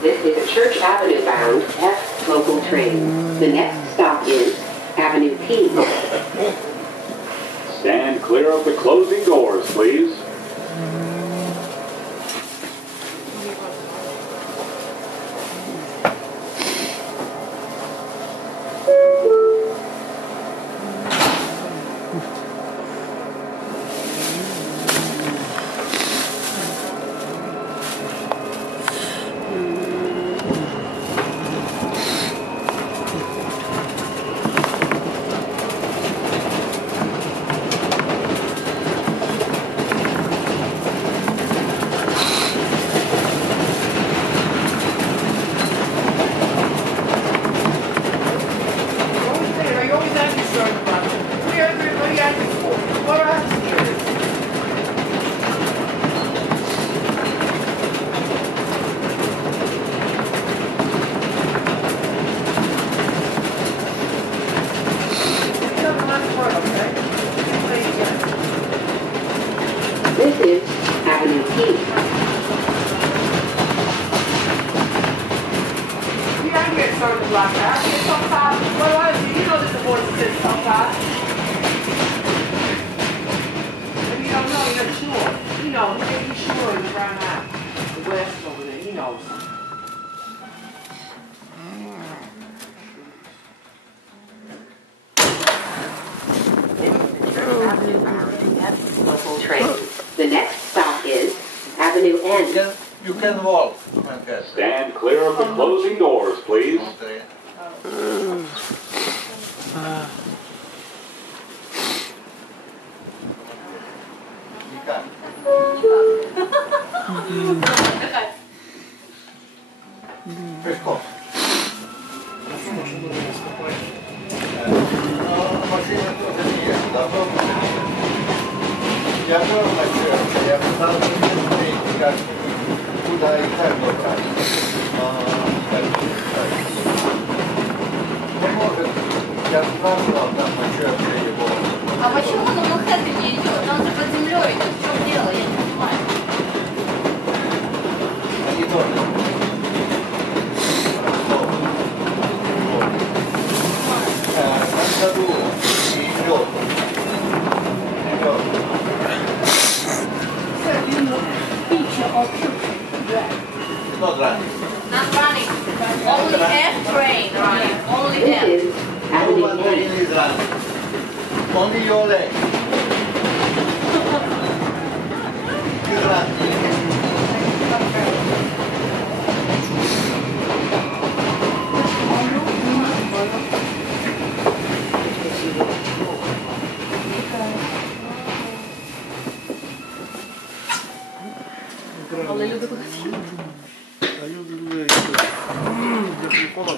This is a Church Avenue bound F local train. The next stop is Avenue P. Stand clear of the closing doors, please. This is Avenue P. Yeah, I get started like that. Sometimes, well, you know this is what it says sometimes. And you don't know, you're not sure. You know, he may be sure he's right now. The west over there, he knows. Local train. The next stop is Avenue N. You can walk. Stand clear of the closing doors, please. Прыжков. Машина тоже не ездит, давно я был на черте, я пытался смотреть, как, куда и как добраться. Не может, я спрашивал там на черте его. А почему он на Манхэттене идет? Он же под землей идет. В чем дело? Я не понимаю. Они тоже. На году и лед. Not running. Not running. Only F train running. Only This F. is No Avenue one train N. is running. Only your leg. You run.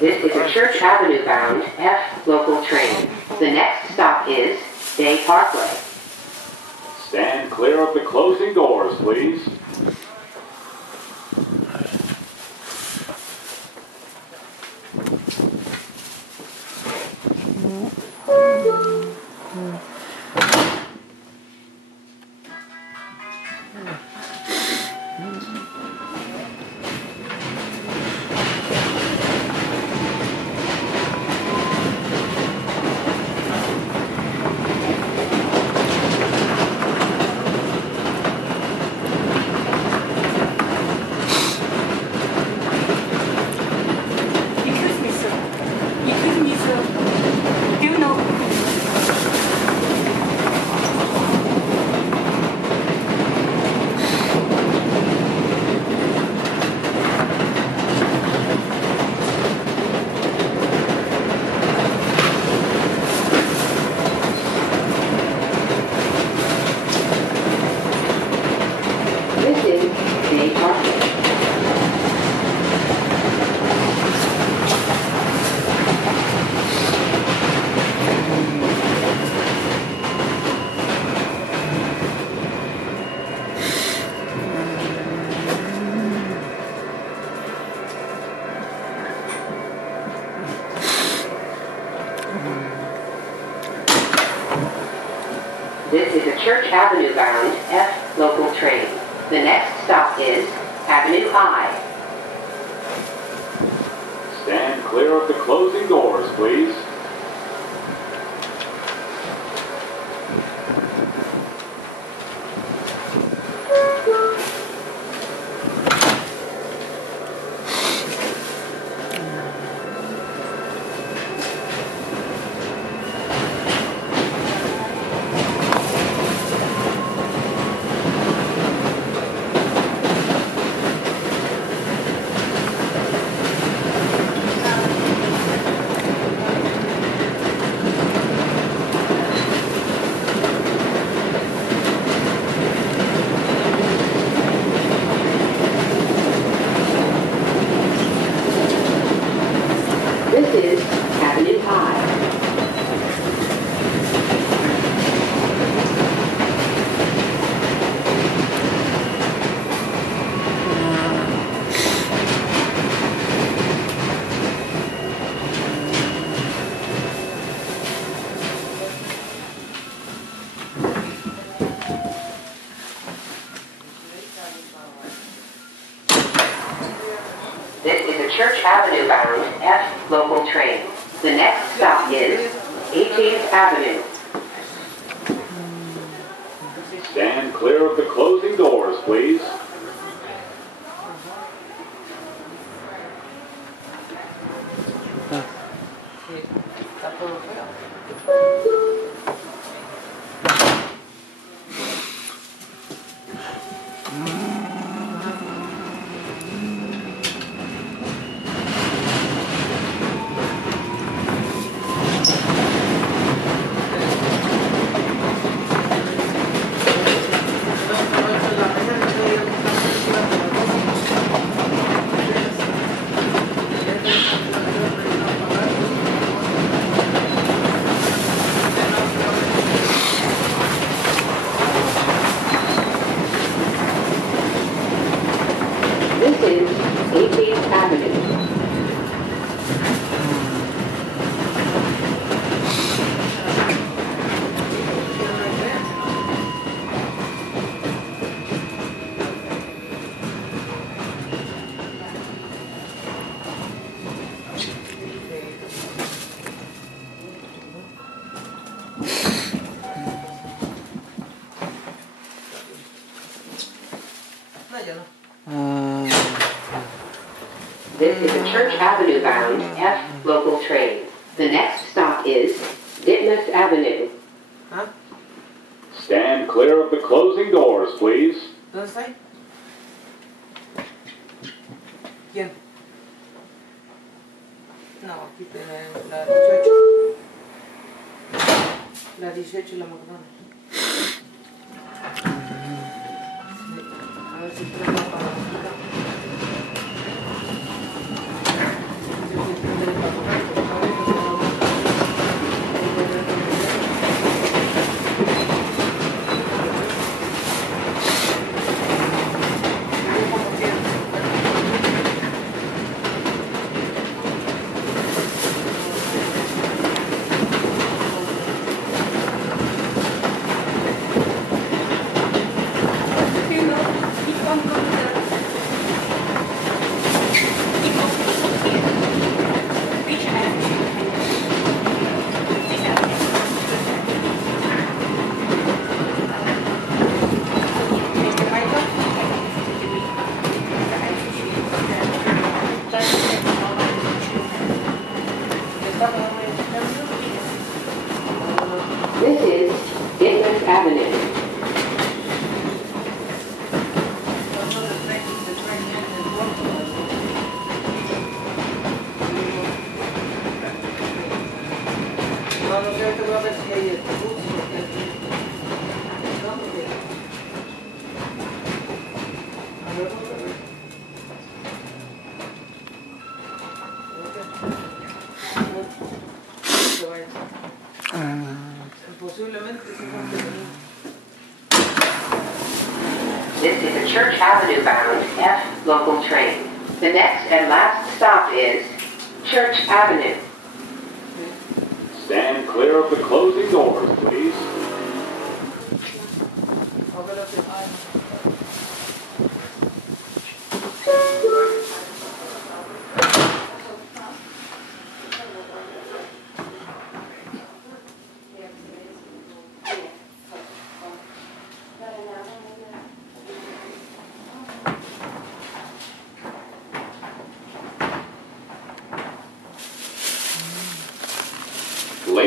This is a Church Avenue bound F local train. The next stop is Bay Parkway. Stand clear of the closing doors, please. This is a Church Avenue bound F local train. The next stop is Avenue I. clear of the closing doors, please. This is Avenue High. This is a Church Avenue bound F local train. The next stop is 18th Avenue. Stand clear of the closing doors, please. Está todo feo. This is 18th Avenue. No, yo no. This is a Church Avenue bound F local train. The next stop is Ditmas Avenue. ¿Ah? Stand clear of the closing doors, please. ¿Dónde está ahí? ¿Quién? No, aquí tiene la 18. La 18 y la McDonald's. A ver si prende la palanquita. Si prende la palanquita, a ver si se va a This is Ditmas Avenue. No, no sé, te voy a ver si hay bus o qué. No, porque... A ver, vamos a ver. Que vaya. Posiblemente sí va a venir. This is a Church Avenue bound F local train. The next and last stop is Church Avenue. Stand clear of the closing doors, please. A ver lo que hay.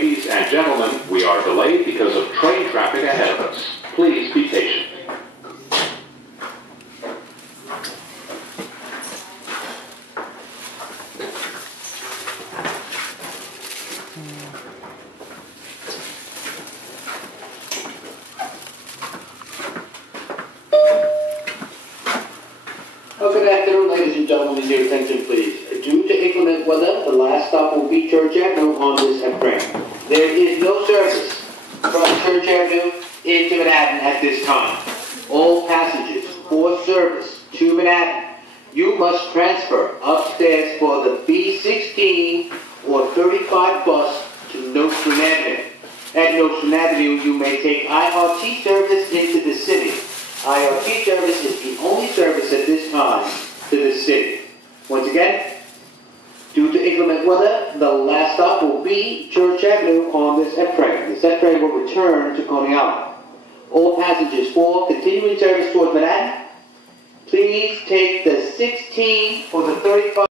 Ladies and gentlemen, we are delayed because of train traffic ahead of us. Please be patient. Good afternoon, ladies and gentlemen. With your attention, please. Due to inclement weather, the last stop will be Church Avenue on this train. There is no service from Church Avenue into Manhattan at this time. All passengers for service to Manhattan, you must transfer upstairs for the B16 or 35 bus to Nostrand Avenue. At Nostrand Avenue, you may take IRT service into the city. IRT service is the only service at this time to the city. Once again, due to inclement weather, the last stop will be Church Avenue on this train. This train will return to Coney Island. All passengers for continuing service towards Manhattan, please take the 16 or the 35